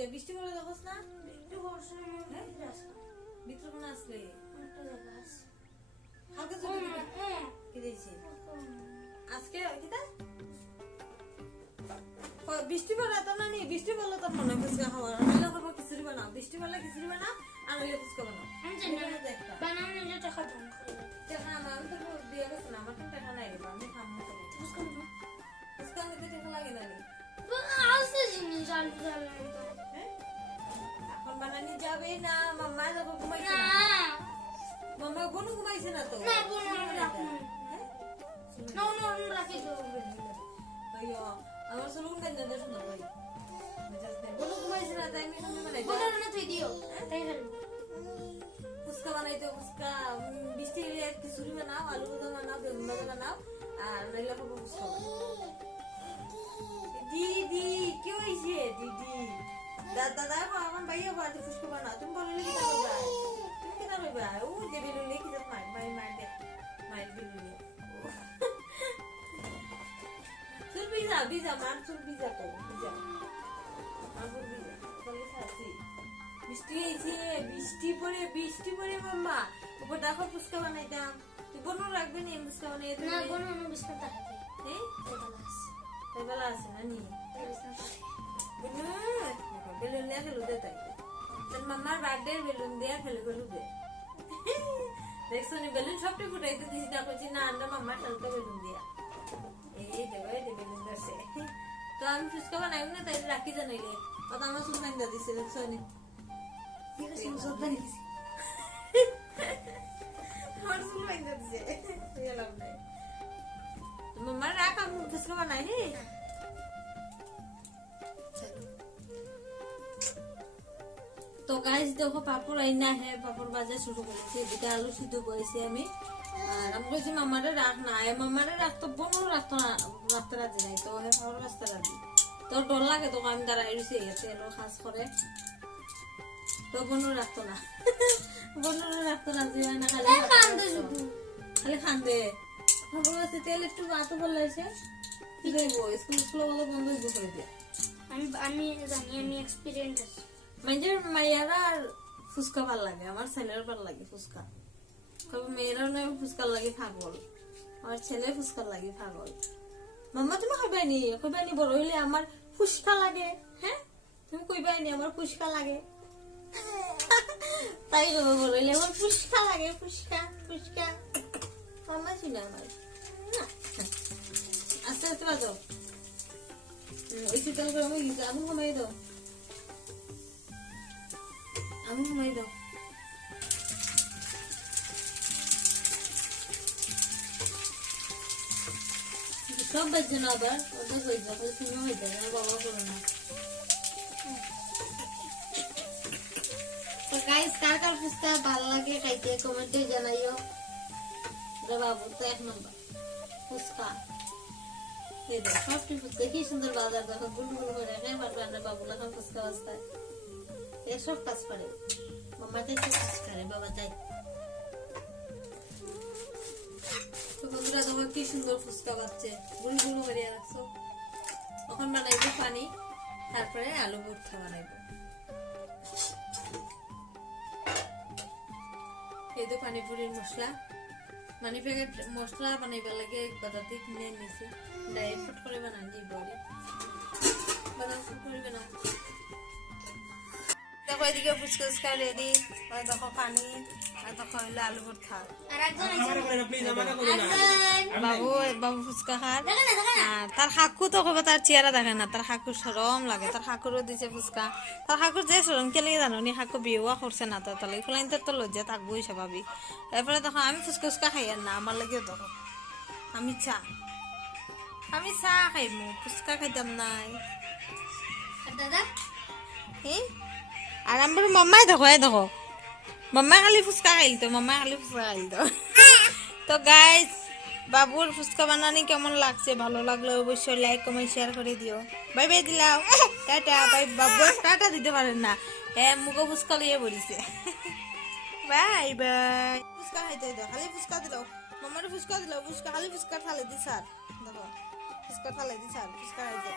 লাগে বৃষ্টি পড়ে দেখছ না একটু বর্ষা ভিতরে কোন আসলে একটা জায়গা আছে কালকে চলে কি দিয়েছে আজকে কিটা বৃষ্টি পড়ে তো না নি বৃষ্টি পড়লে তো মনে ফুচকা খাওয়ার নাহলে করবো খিচুড়ি বানাও বৃষ্টি পড়লে খিচুড়ি বানাও আর নাহলে ফুচকা বানাও আমি জানি না বানানো যে টাকা দাম করে টাকা আমার তো দিয়ে গেছে না আমার তো টাকা নাই রে আমি খামো তো বুঝছো না ফুচকা নিতে টাকা লাগে না নি আসছে জিনিস আলু জ্বালানো তো এখন বানানি যাবে না মাম্মা দেখো ঘুমাইছে না না মাম্মা কোনো ঘুমাইছে না তো না বোন রাখুন না না রাখি তো ভাইয়া আমার সলুন দেন দাদা সুন্দর ভাই কোনো ঘুমাইছে না তাই আমি সামনে বানাই বোন না তুই দিও তাই হলো ফুচকা বানাইতে ফুচকা বৃষ্টি হলে খিচুড়ি বানাও আলু ভাজা বানাও বেগুন ভাজা বানাও আর নাইলে খাবো ফুচকা দিদি কি হয়েছে দিদি দাদা আমার ভাইয়া বাড়িতে ফুচকা বানাও তুমি বলো কি করবা তুমি কি করবা ও যে বেলুন কি যাক মার দে মার বেলুন চুল ভিজা মার চুল ভিজা তো ভিজা আমার ভিজা তাহলে সাথে বৃষ্টি পড়ে মাম্মা উপর দেখো ফুচকা বানাইতাম তুই বোনও রাখবে না ফুচকা বানাই না বোন না বিস্কুট থাকে এই এই বেলা আছে না নি বেলুন দিয়ে খেলু দে তাই তোর মাম্মার বার্থডে বেলুন দিয়ে খেলে গেলু দে দেখছো নি বেলুন সবটি ফুটাইতে দিছি না করছি না আমরা মাম্মা খেলতে বেলুন দিয়া এই দেবে বেলুন দিছে তো আমি ফুচকা বানাই না তাই রাখি জানাইলে কত আমার চুল নাইন্দা দিছে দেখছো নি মাম্মা রাখ আমি ফুচকা বানাই নি তো গাইস দেখো পাপড় আইনা হে পাপড় বাজা শুরু করেছি এদিকে আলু সিদ্ধ করেছি আমি আর আমি বলছি মামারে রাখ না মামারে রাখতো বোনও রাখতো না রাখতে রাজি নাই তো হে পাপড় বাজতে রাজি তোর ডর লাগে তো আমি দাঁড়াই রয়েছি তেল খাস করে তো বোনও রাখতো না বোনও রাখতো রাজি হয় না খালি খান্দে বলছে তেল একটু বাতো বললাইছে কি দেবো স্কুল বলো বন্ধ করে দিয়ে আমি জানি আমি এক্সপেরিয়েন্স আছে মাইজের মাইয়ারা আর ফুচকা ভাল লাগে আমার ছেলের ভাল লাগে ফুচকা কবে মেয়েরা না ফুচকা লাগে পাগল আমার ছেলে ফুচকা লাগে পাগল মাম্মা তুমি কইবানি বড় হইলে আমার ফুচকা লাগে হ্যাঁ তুমি কইবানি আমার ফুচকা লাগে তাই কবে বড় হইলে আমার ফুচকা লাগে ফুচকা মাম্মা ছিল আমার আস্তে আস্তে বাজো ওই শীতল করে আমি ঘুমাই দাও আমি ঘুমাই দাও সব বাজছে না আবার অর্ধেক হয়ে যাবে তুমি হয়ে যাবে আমার বাবা করো না তো গাইস কার কার ফুচকা ভালো লাগে খাইতে কমেন্টে জানাইও রে বাবু তো এক নম্বর ফুচকা এই দেখো সবটি ফুচকা কি সুন্দর বাজার দেখো গুলো করে রেখে পারবে আমরা বাবু লাখান ফুচকা বাস্তায় এসব কাজ করে মামাতে সব কাজ করে বাবা তাই তো বন্ধুরা দেখো কি সুন্দর ফুচকা বাচ্চে গুলো করে রাখছো এখন বানাইবো পানি তারপরে আলু ভর্তা বানাইবো এই তো পানিপুরির মশলা মানি প্যাকেট মশলা বানাইবার লাগে বাজাতে কিনে নিছি ডাইরেক্ট ফট করে বানাই দিব আরে বানাও ফট করে বানাও দেখো এদিকে ফুচকা রেডি আর দেখো পানি আর দেখো হইলো আলু ভর্তা বাবু ফুচকা খার তার হাকু তো কবে তার চেহারা দেখে না তার হাকুর সরম লাগে তার হাকুরও দিছে ফুচকা তার হাকুর যে সরম কেলে জানো নি হাকু বিয়েও করছে না তো তাহলে ফলাইন তো লজ্জা থাকবোই স্বাভাবিক এরপরে দেখো আমি ফুচকা খাই আর না আমার লাগেও দেখো আমি চা খাইমু ফুচকা খাইতাম নাই দাদা এই আর আমার মাম্মাই দেখো মাম্মা খালি ফুচকা খাইল তো তো গাইস বাবুর ফুচকা বানানি কেমন লাগছে ভালো লাগলে অবশ্যই লাইক কমেন্ট শেয়ার করে দিও বাই বাই দিলাও টাটা বাই বাবু টাটা দিতে পারেন না মুখো ফুচকা লিয়ে বলিছে বাই বাই ফুচকা খাইতে দাও খালি ফুচকা দিলাও মামারে ফুচকা দিলাও খালি ফুচকা থালে দি স্যার দেখো ফুচকা থালে দি স্যার ফুচকা খাইতে